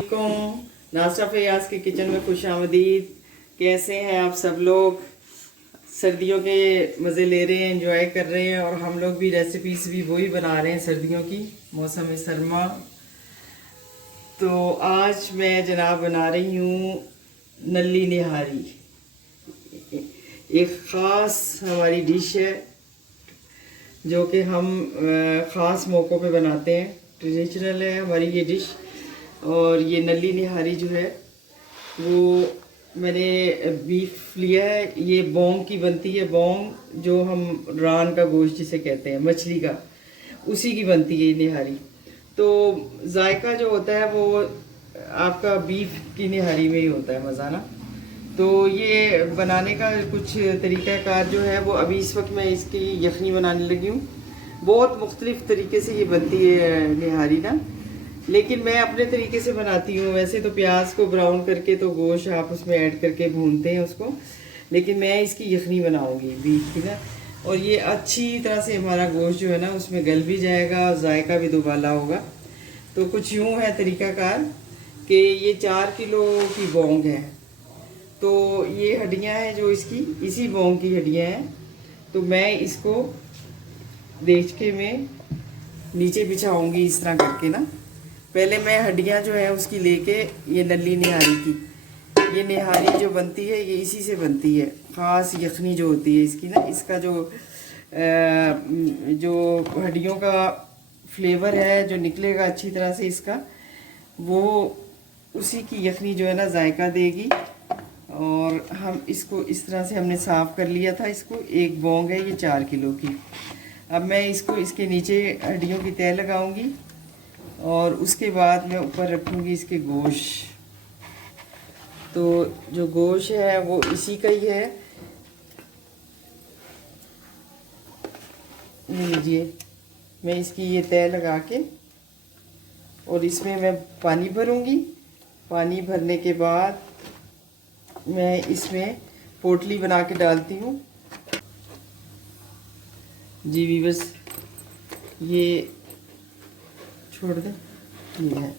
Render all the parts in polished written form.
वालेकुम। नास्ता फयाज के किचन में खुश आमदीद। कैसे हैं आप सब लोग? सर्दियों के मज़े ले रहे हैं, एंजॉय कर रहे हैं, और हम लोग भी रेसिपीज भी वही बना रहे हैं सर्दियों की, मौसम सरमा। तो आज मैं जनाब बना रही हूँ नल्ली निहारी। एक ख़ास हमारी डिश है जो कि हम ख़ास मौक़ों पे बनाते हैं। ट्रेडिशनल है हमारी ये डिश। और ये नल्ली निहारी जो है वो मैंने बीफ लिया है। ये बोंग की बनती है। बोंग जो हम रान का गोश्त जिसे कहते हैं, मछली का, उसी की बनती है ये निहारी। तो जायका जो होता है वो आपका बीफ की निहारी में ही होता है मज़ा ना। तो ये बनाने का कुछ तरीक़ाकार जो है वो अभी इस वक्त मैं इसकी यखनी बनाने लगी हूँ। बहुत मुख्तलिफ़ तरीके से ये बनती है निहारी ना, लेकिन मैं अपने तरीके से बनाती हूँ। वैसे तो प्याज को ब्राउन करके तो गोश्त आप उसमें ऐड करके भूनते हैं उसको, लेकिन मैं इसकी यखनी बनाऊँगी बीफ की ना। और ये अच्छी तरह से हमारा गोश्त जो है ना उसमें गल भी जाएगा और जायका भी दुबाला होगा। तो कुछ यूँ है तरीक़ाकार कि ये 4 किलो की बोंग है। तो ये हड्डियाँ हैं जो इसकी, इसी बोंग की हड्डियाँ हैं। तो मैं इसको देख के मैं नीचे बिछाऊँगी इस तरह करके ना। पहले मैं हड्डियाँ जो है उसकी लेके, ये नल्ली निहारी की, ये निहारी जो बनती है ये इसी से बनती है। ख़ास यखनी जो होती है इसकी ना, इसका जो हड्डियों का फ्लेवर है जो निकलेगा अच्छी तरह से इसका, वो उसी की यखनी जो है ना जायका देगी। और हम इसको इस तरह से हमने साफ़ कर लिया था इसको। एक बोंग है ये 4 किलो की। अब मैं इसको इसके नीचे हड्डियों की तह लगाऊंगी और उसके बाद मैं ऊपर रखूंगी इसके गोश्त। तो जो गोश्त है वो इसी का ही है। लीजिए, मैं इसकी ये तह लगा के और इसमें मैं पानी भरूंगी। पानी भरने के बाद मैं इसमें पोटली बना के डालती हूँ। जी वीवर्स, ये छोड़ दें। ये है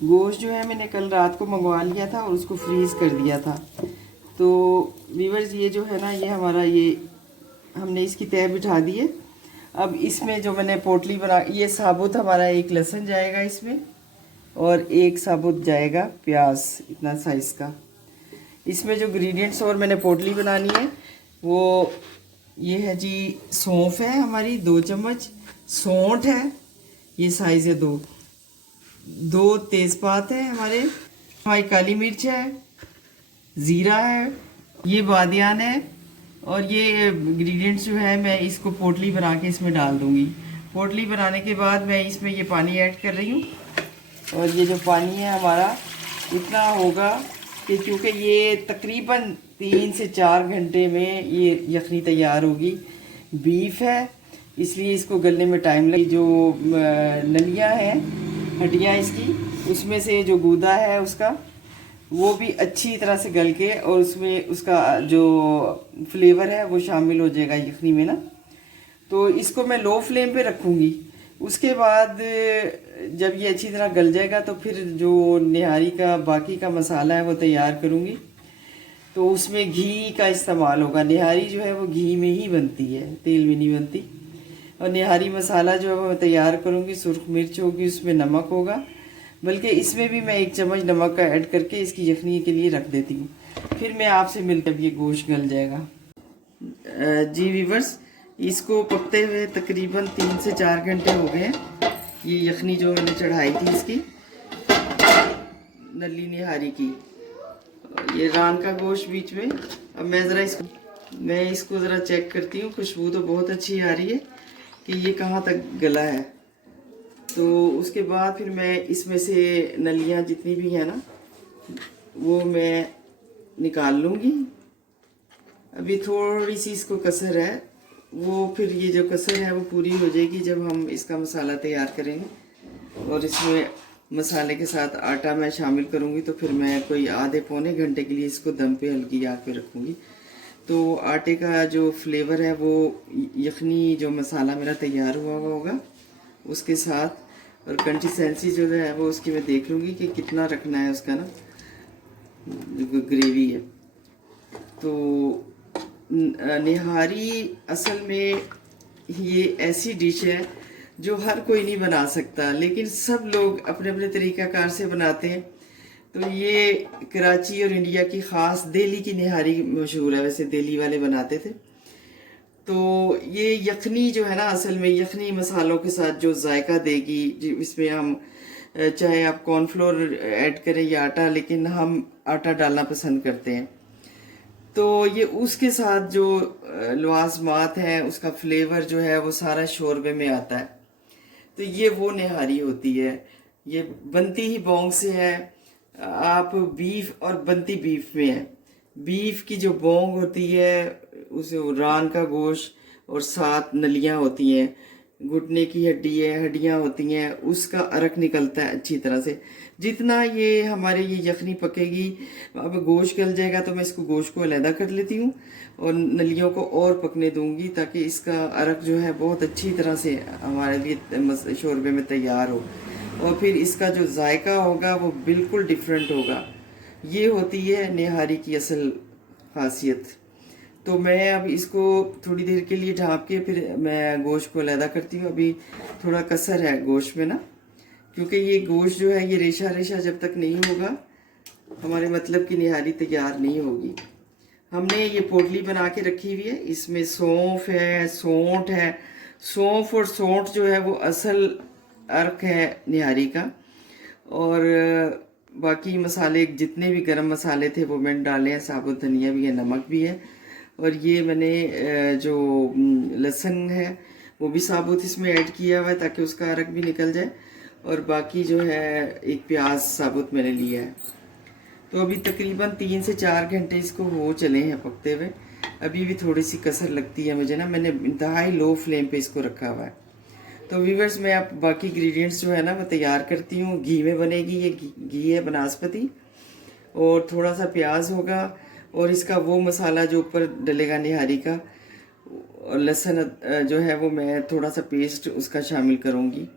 गोश्त जो है मैंने कल रात को मंगवा लिया था और उसको फ्रीज़ कर दिया था। तो वीवर्स ये जो है ना, ये हमारा, ये हमने इसकी तह बिठा दी है। अब इसमें जो मैंने पोटली बना, ये साबुत हमारा एक लहसुन जाएगा इसमें और एक साबुत जाएगा प्याज, इतना साइज़ का। इसमें जो इंग्रेडिएंट्स और मैंने पोटली बनानी है वो ये है जी, सौंफ है हमारी 2 चम्मच, सौंठ है, ये साइज़ है 2 तेज़पात है हमारी काली मिर्च है, ज़ीरा है, ये बादियान है। और ये इंग्रेडिएंट्स जो है मैं इसको पोटली बना के इसमें डाल दूँगी। पोटली बनाने के बाद मैं इसमें ये पानी ऐड कर रही हूँ। और ये जो पानी है हमारा इतना होगा कि क्योंकि ये तकरीबन 3 से 4 घंटे में ये यखनी तैयार होगी। बीफ है इसलिए इसको गलने में टाइम लगे। जो नलियाँ हैं, हड्डियाँ इसकी, उसमें से जो गूदा है उसका, वो भी अच्छी तरह से गल के और उसमें उसका जो फ्लेवर है वो शामिल हो जाएगा यखनी में ना। तो इसको मैं लो फ्लेम पे रखूँगी। उसके बाद जब ये अच्छी तरह गल जाएगा तो फिर जो निहारी का बाकी का मसाला है वो तैयार करूँगी। तो उसमें घी का इस्तेमाल होगा। निहारी जो है वो घी में ही बनती है, तेल में नहीं बनती। और निहारी मसाला जो है वो मैं तैयार करूँगी। सुर्ख मिर्च होगी, उसमें नमक होगा, बल्कि इसमें भी मैं 1 चम्मच नमक का ऐड करके इसकी यखनी के लिए रख देती हूँ। फिर मैं आपसे मिलकर जब ये गोश्त गल जाएगा। जी वीवर्स, इसको पकते हुए तकरीबन 3 से 4 घंटे हो गए हैं। ये यखनी जो मैंने चढ़ाई थी इसकी, नल्ली निहारी की, ये रान का गोश्त बीच में। अब मैं इसको ज़रा चेक करती हूँ। खुशबू तो बहुत अच्छी आ रही है कि ये कहाँ तक गला है। तो उसके बाद फिर मैं इसमें से नलियाँ जितनी भी हैं ना वो मैं निकाल लूँगी। अभी थोड़ी सी इसको कसर है, वो फिर ये जो कसर है वो पूरी हो जाएगी जब हम इसका मसाला तैयार करेंगे। और इसमें मसाले के साथ आटा मैं शामिल करूँगी। तो फिर मैं कोई आधे पौने घंटे के लिए इसको दम पे हल्की आग पे रखूँगी। तो आटे का जो फ्लेवर है वो यखनी जो मसाला मेरा तैयार हुआ होगा उसके साथ और कंसिस्टेंसी जो है वो उसकी मैं देख लूँगी कि कितना रखना है उसका ना, जो ग्रेवी है। तो निहारी असल में ये ऐसी डिश है जो हर कोई नहीं बना सकता, लेकिन सब लोग अपने अपने तरीक़ाकार से बनाते हैं। तो ये कराची और इंडिया की ख़ास दिल्ली की निहारी मशहूर है, वैसे दिल्ली वाले बनाते थे। तो ये यखनी जो है ना, असल में यखनी मसालों के साथ जो जायका देगी, इसमें हम चाहे आप कॉर्नफ्लोर ऐड करें या आटा, लेकिन हम आटा डालना पसंद करते हैं। तो ये उसके साथ जो लवाजमात है, उसका फ्लेवर जो है वो सारा शोरबे में आता है। तो ये वो निहारी होती है। ये बनती ही बोंग से है, आप बीफ और बनती बीफ में है। बीफ की जो बोंग होती है, उसे रान का गोश्त और साथ नलियां होती हैं, घुटने की हड्डियां होती हैं, उसका अरक निकलता है अच्छी तरह से। जितना ये हमारे ये यखनी पकेगी, अब गोश्त गल जाएगा तो मैं इसको गोश्त को अलहदा कर लेती हूँ और नलियों को और पकने दूंगी, ताकि इसका अरक जो है बहुत अच्छी तरह से हमारे लिए शोरबे में तैयार हो, और फिर इसका जो जायका होगा वो बिल्कुल डिफरेंट होगा। ये होती है निहारी की असल खासियत। तो मैं अब इसको थोड़ी देर के लिए ढाँप के फिर मैं गोश्त को अलहदा करती हूँ। अभी थोड़ा कसर है गोश्त में ना, क्योंकि ये गोश्त जो है ये रेशा रेशा जब तक नहीं होगा हमारे मतलब की निहारी तैयार नहीं होगी। हमने ये पोटली बना के रखी हुई है, इसमें सौंफ है, सौंठ है। सौंफ और सौंठ जो है वो असल अर्क है निहारी का। और बाकी मसाले जितने भी गरम मसाले थे वो मैंने डाले हैं, साबुत धनिया भी है, नमक भी है। और ये मैंने जो लहसुन है वो भी साबुत इसमें ऐड किया हुआ है, ताकि उसका अरक भी निकल जाए। और बाकी जो है एक प्याज साबुत मैंने लिया है। तो अभी तकरीबन 3 से 4 घंटे इसको हो चले हैं पकते हुए। अभी भी थोड़ी सी कसर लगती है मुझे ना, मैंने इंतहाई लो फ्लेम पे इसको रखा हुआ है। तो व्यूवर्स, मैं आप बाकी इंग्रेडिएंट्स जो है ना वो तैयार करती हूँ। घी में बनेगी, ये घी है बनास्पति, और थोड़ा सा प्याज होगा, और इसका वो मसाला जो ऊपर डलेगा निहारी का, और लहसुन जो है वो मैं थोड़ा सा पेस्ट उसका शामिल करूँगी।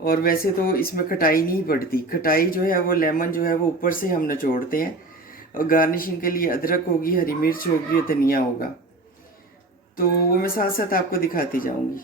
और वैसे तो इसमें खटाई नहीं पड़ती, खटाई जो है वो लेमन जो है वो ऊपर से हम निचोड़ते हैं। और गार्निशिंग के लिए अदरक होगी, हरी मिर्च होगी और धनिया होगा। तो वो मैं साथ साथ आपको दिखाती जाऊंगी।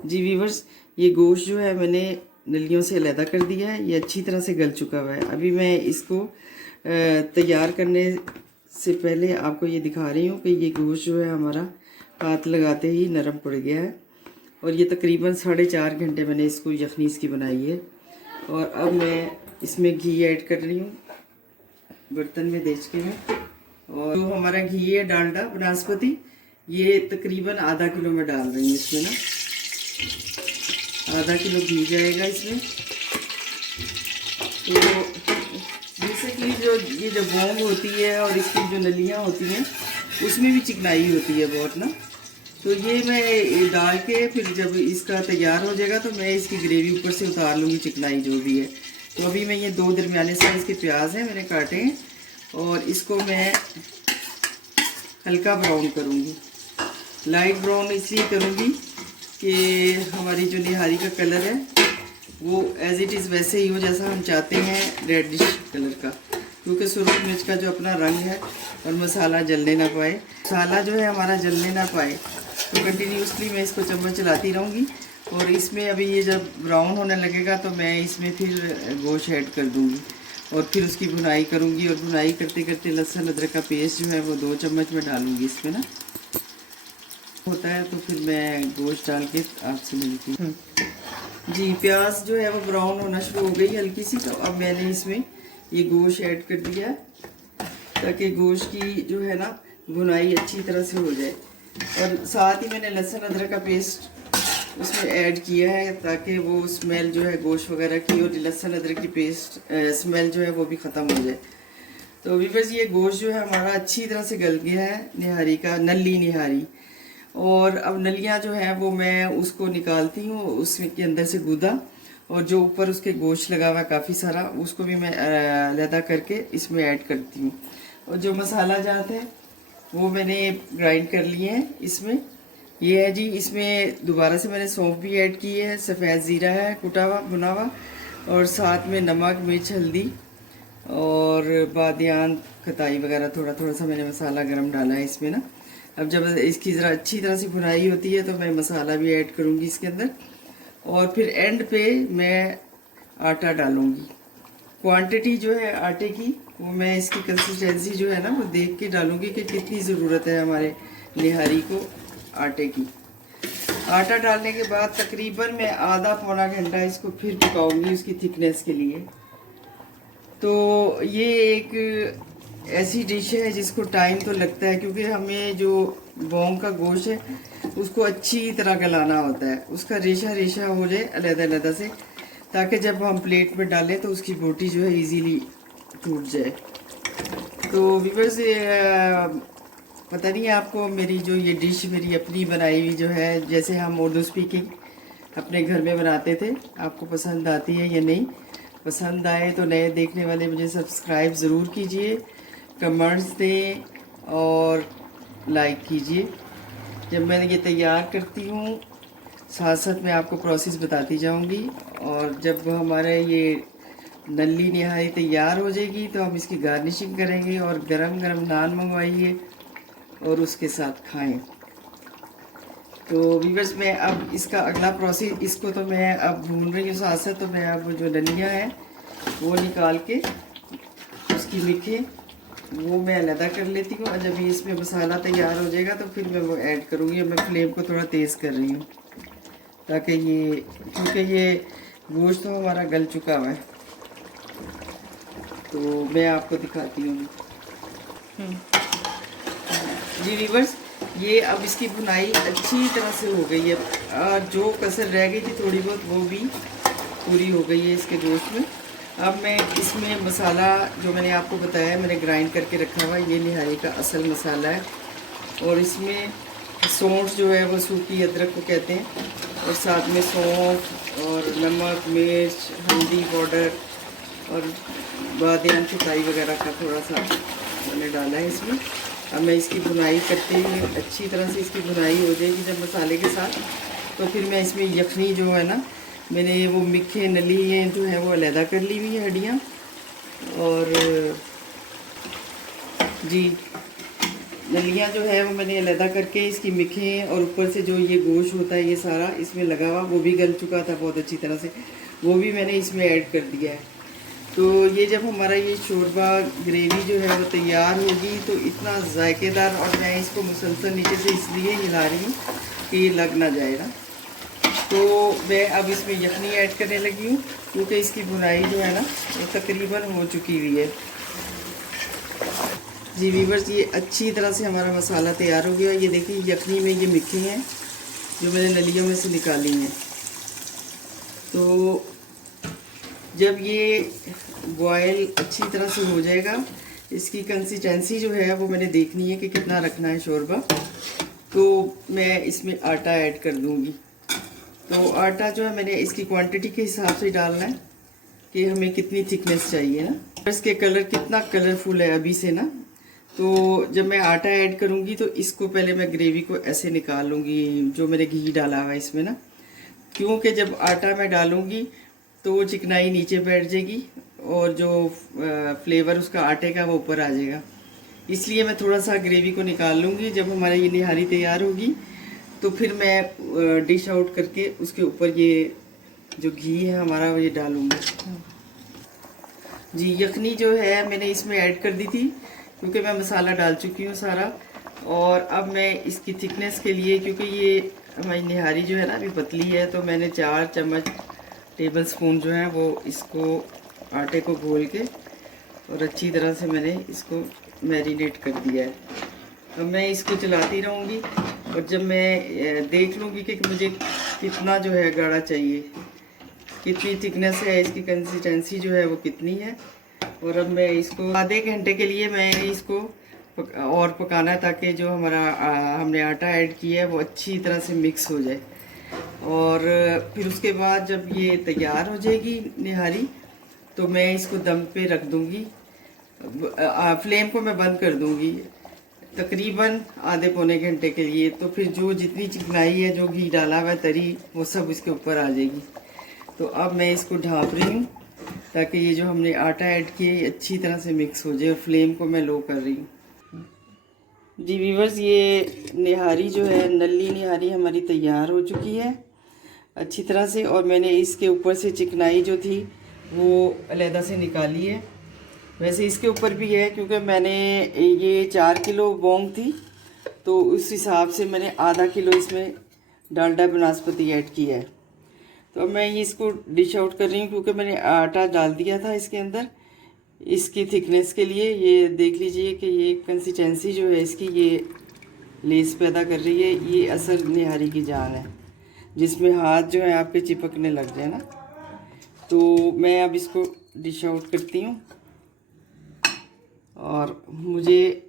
जी व्यूवर्स, ये गोश्त जो है मैंने नलियों से अलहदा कर दिया है, ये अच्छी तरह से गल चुका हुआ है। अभी मैं इसको तैयार करने से पहले आपको ये दिखा रही हूँ कि ये गोश्त जो है हमारा हाथ लगाते ही नरम पड़ गया है। और ये तकरीबन 4.5 घंटे मैंने इसको यखनी इसकी बनाई है। और अब मैं इसमें घी ऐड कर रही हूँ बर्तन में देख के में। और जो हमारा घी है डालडा बनास्पति, ये तकरीबन आधा किलो में डाल रही हूँ इसमें ना, आधा किलो घी जाएगा इसमें। तो बेसिकली जो बोंग होती है और इसकी जो नलियाँ होती हैं उसमें भी चिकनाई होती है बहुत ना। तो ये मैं डाल के फिर जब इसका तैयार हो जाएगा तो मैं इसकी ग्रेवी ऊपर से उतार लूँगी, चिकनाई जो भी है। तो अभी मैं ये 2 दरमियाने साइज़ के प्याज हैं मैंने काटे हैं, और इसको मैं हल्का ब्राउन करूँगी। लाइट ब्राउन इसलिए करूँगी कि हमारी जो निहारी का कलर है वो एज इट इज़ वैसे ही हो जैसा हम चाहते हैं, रेडिश कलर का, क्योंकि सुरख मिर्च का जो अपना रंग है और मसाला जलने ना पाए, मसाला जो है हमारा जलने ना पाए। तो कंटिन्यूसली मैं इसको चम्मच चलाती रहूँगी। और इसमें अभी ये जब ब्राउन होने लगेगा तो मैं इसमें फिर गोश्त ऐड कर दूँगी और फिर उसकी भुनाई करूँगी। और भुनाई करते करते लहसुन अदरक का पेस्ट जो है वो 2 चम्मच में डालूँगी इसमें ना, होता है। तो फिर मैं गोश्त डाल के आपसे मिलती हूँ। जी, प्याज जो है वो ब्राउन होना शुरू हो गई हल्की सी। तो अब मैंने इसमें ये गोश्त ऐड कर दिया ताकि गोश्त की जो है ना भुनाई अच्छी तरह से हो जाए। और साथ ही मैंने लहसुन अदरक का पेस्ट उसमें ऐड किया है ताकि वो स्मेल जो है गोश्त वगैरह की और लहसुन अदरक की पेस्ट स्मेल जो है वो भी ख़त्म हो जाए। तो व्यूअर्स, ये गोश्त जो है हमारा अच्छी तरह से गल गया है निहारी का, नली निहारी। और अब नलियाँ जो है वो मैं उसको निकालती हूँ, उसके अंदर से गूदा, और जो ऊपर उसके गोश्त लगा हुआ है काफ़ी सारा, उसको भी मैं अलहदा करके इसमें ऐड करती हूँ। और जो मसाला जात है वो मैंने ग्राइंड कर लिए हैं इसमें, ये है जी, इसमें दोबारा से मैंने सौंफ भी ऐड की है, सफ़ेद ज़ीरा है कुटा हुआ भुना हुआ, और साथ में नमक, मिर्च, हल्दी और बादियान, खताई वगैरह थोड़ा थोड़ा सा मैंने मसाला गरम डाला है इसमें ना। अब जब इसकी ज़रा अच्छी तरह से भुनाई होती है तो मैं मसाला भी ऐड करूँगी इसके अंदर, और फिर एंड पे मैं आटा डालूँगी। क्वांटिटी जो है आटे की वो मैं इसकी कंसिस्टेंसी जो है ना वो देख के डालूँगी कि कितनी ज़रूरत है हमारे निहारी को आटे की। आटा डालने के बाद तकरीबन मैं आधा पौना घंटा इसको फिर पकाऊंगी उसकी थिकनेस के लिए। तो ये एक ऐसी डिश है जिसको टाइम तो लगता है, क्योंकि हमें जो बॉन्ग का गोश्त है उसको अच्छी तरह गलाना होता है, उसका रेशा रेशा हो जाए अलग-अलग से, ताकि जब हम प्लेट में डालें तो उसकी बोटी जो है इजीली टूट जाए। तो व्यूअर्स, पता नहीं आपको मेरी जो ये डिश मेरी अपनी बनाई हुई जो है, जैसे हम उर्दू स्पीकिंग अपने घर में बनाते थे, आपको पसंद आती है या नहीं। पसंद आए तो नए देखने वाले मुझे सब्सक्राइब ज़रूर कीजिए, कमेंट्स दें और लाइक कीजिए। जब मैं ये तैयार करती हूँ साथ साथ मैं आपको प्रोसेस बताती जाऊँगी, और जब हमारे ये नल्ली निहारी तैयार हो जाएगी तो हम इसकी गार्निशिंग करेंगे, और गरम गरम नान मंगवाइए और उसके साथ खाएं। तो व्यूअर्स, मैं अब इसका अगला प्रोसेस, इसको तो मैं अब भून रही हूँ साथ साथ, तो मैं अब जो नलियाँ हैं वो निकाल के उसकी मिखे वो मैं अलग कर लेती हूँ, और जब ये इसमें मसाला तैयार हो जाएगा तो फिर मैं वो ऐड करूँगी। मैं फ्लेम को थोड़ा तेज़ कर रही हूँ ताकि ये, क्योंकि ये गोश्त तो हमारा गल चुका हुआ है, तो मैं आपको दिखाती हूँ जी व्यूअर्स। ये अब इसकी भुनाई अच्छी तरह से हो गई है, और जो कसर रह गई थी थोड़ी बहुत वो भी पूरी हो गई है इसके गोश्त में। अब मैं इसमें मसाला जो मैंने आपको बताया मैंने ग्राइंड करके रखा हुआ है, ये निहारी का असल मसाला है, और इसमें सौंठ जो है वो सूखी अदरक को कहते हैं, और साथ में सौंफ और नमक, मिर्च, हल्दी पाउडर और बादियान, खटाई वगैरह का थोड़ा सा मैंने डाला है इसमें। अब मैं इसकी भुनाई करते हुए अच्छी तरह से इसकी भुनाई हो जाएगी जब मसाले के साथ, तो फिर मैं इसमें यखनी जो है ना, मैंने ये वो मिखे नली जो है वो अलहदा कर ली हुई है हड्डियाँ, और जी नलियाँ जो है वो मैंने अलहदा करके इसकी मिखे, और ऊपर से जो ये गोश्त होता है ये सारा इसमें लगा हुआ, वो भी गल चुका था बहुत अच्छी तरह से, वो भी मैंने इसमें ऐड कर दिया है। तो ये जब हमारा ये शोरबा ग्रेवी जो है वो तैयार होगी तो इतना जायकेदार, और मैं इसको मुसलसल नीचे से इसलिए हिला रही हूँ कि ये लग ना जाए ना। तो मैं अब इसमें यखनी ऐड करने लगी हूँ, क्योंकि इसकी भुनाई जो है ना वो तकरीबन हो चुकी हुई है। जी व्यूअर्स, ये अच्छी तरह से हमारा मसाला तैयार हो गया। ये देखिए यखनी में ये मिखे हैं जो मैंने नलियों में से निकाली हैं। तो जब ये बॉयल अच्छी तरह से हो जाएगा, इसकी कंसिस्टेंसी जो है वो मैंने देखनी है कि कितना रखना है शोरबा, तो मैं इसमें आटा ऐड कर दूंगी। तो आटा जो है मैंने इसकी क्वांटिटी के हिसाब से डालना है कि हमें कितनी थिकनेस चाहिए ना। इसके कलर कितना कलरफुल है अभी से ना। तो जब मैं आटा ऐड करूंगी तो इसको पहले मैं ग्रेवी को ऐसे निकाल लूँगी, जो मैंने घी डाला हुआ है इसमें ना, क्योंकि जब आटा मैं डालूँगी तो वो चिकनाई नीचे बैठ जाएगी और जो फ्लेवर उसका आटे का वो ऊपर आ जाएगा। इसलिए मैं थोड़ा सा ग्रेवी को निकाल लूँगी। जब हमारा ये निहारी तैयार होगी तो फिर मैं डिश आउट करके उसके ऊपर ये जो घी है हमारा वो ये डालूँगी। जी यखनी जो है मैंने इसमें ऐड कर दी थी, क्योंकि मैं मसाला डाल चुकी हूँ सारा। और अब मैं इसकी थिकनेस के लिए, क्योंकि ये हमारी निहारी जो है ना अभी पतली है, तो मैंने 4 चम्मच टेबल स्पून जो है वो इसको आटे को घोल के और अच्छी तरह से मैंने इसको मैरिनेट कर दिया है। अब मैं इसको चलाती रहूँगी, और जब मैं देख लूँगी कि मुझे कितना जो है गाढ़ा चाहिए, कितनी थिकनेस है, इसकी कंसिस्टेंसी जो है वो कितनी है, और अब मैं इसको आधे घंटे के लिए मैं इसको और पकाना है, ताकि जो हमारा हमने आटा ऐड किया है वो अच्छी तरह से मिक्स हो जाए। और फिर उसके बाद जब ये तैयार हो जाएगी निहारी तो मैं इसको दम पे रख दूँगी। फ्लेम को मैं बंद कर दूँगी तकरीबन आधे पौने घंटे के लिए। तो फिर जो जितनी चिकनाई है, जो घी डाला हुआ है तरी, वो सब इसके ऊपर आ जाएगी। तो अब मैं इसको ढाँप रही हूँ ताकि ये जो हमने आटा ऐड किया है अच्छी तरह से मिक्स हो जाए। और फ्लेम को मैं लो कर रही हूँ। जी व्यूअर्स, ये निहारी जो है, नली निहारी हमारी तैयार हो चुकी है अच्छी तरह से। और मैंने इसके ऊपर से चिकनाई जो थी वो अलहदा से निकाली है। वैसे इसके ऊपर भी है, क्योंकि मैंने ये 4 किलो बोंग थी तो उस हिसाब से मैंने आधा किलो इसमें डालडा बनास्पति ऐड किया है। तो अब मैं ये इसको डिश आउट कर रही हूँ, क्योंकि मैंने आटा डाल दिया था इसके अंदर इसकी थिकनेस के लिए। ये देख लीजिए कि ये कंसिस्टेंसी जो है इसकी, ये लेस पैदा कर रही है। ये असल निहारी की जान है, जिसमें हाथ जो है आपके चिपकने लग जाए ना। तो मैं अब इसको डिश आउट करती हूँ और मुझे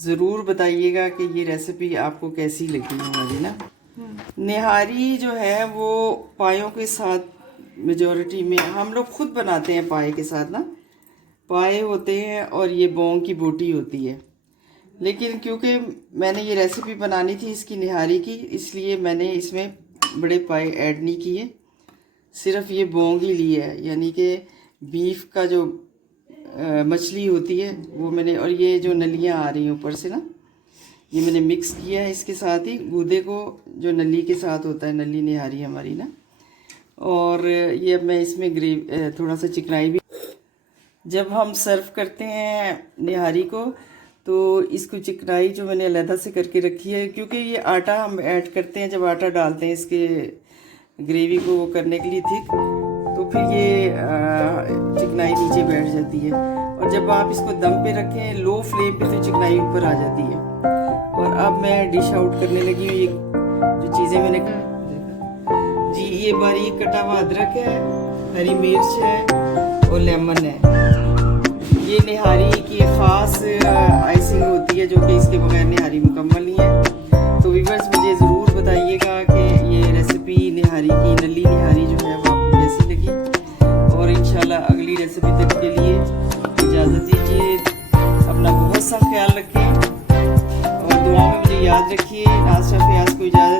ज़रूर बताइएगा कि ये रेसिपी आपको कैसी लगी हमारी ना। निहारी जो है वो पायों के साथ मेजॉरिटी में हम लोग खुद बनाते हैं। पाए के साथ ना पाए होते हैं और ये बोंग की बोटी होती है। लेकिन क्योंकि मैंने ये रेसिपी बनानी थी इसकी निहारी की, इसलिए मैंने इसमें बड़े पाए ऐड नहीं किए, सिर्फ ये बोंग ही ली है। यानी कि बीफ का जो मछली होती है वो मैंने, और ये जो नलियाँ आ रही हैं ऊपर से ना, ये मैंने मिक्स किया है इसके साथ ही गूदे को, जो नली के साथ होता है, नली निहारी हमारी ना। और ये अब मैं इसमें थोड़ा सा चिकनाई भी, जब हम सर्व करते हैं निहारी को तो इसको चिकनाई जो मैंने अलहदा से करके रखी है, क्योंकि ये आटा हम ऐड करते हैं, जब आटा डालते हैं इसके ग्रेवी को करने के लिए थिक, तो फिर ये चिकनाई नीचे बैठ जाती है। और जब आप इसको दम पे रखें लो फ्लेम पे तो चिकनाई ऊपर आ जाती है। और अब मैं डिश आउट करने लगी हूँ। ये जो चीज़ें मैंने जी, ये बारीक कटा हुआ अदरक है, हरी मिर्च है और लेमन है। ये निहारी की ख़ास आइसिंग होती है, जो कि इसके बगैर निहारी मुकम्मल नहीं है। तो व्यूअर्स, मुझे ज़रूर बताइएगा कि ये रेसिपी निहारी की, नली निहारी जो है वो आपको कैसी लगी। और इंशाल्लाह अगली रेसिपी तक के लिए इजाज़त दीजिए। अपना बहुत सा ख्याल रखें और दुआ में मुझे याद रखिए। नाज़ शाह फयाज़ को इजाज़त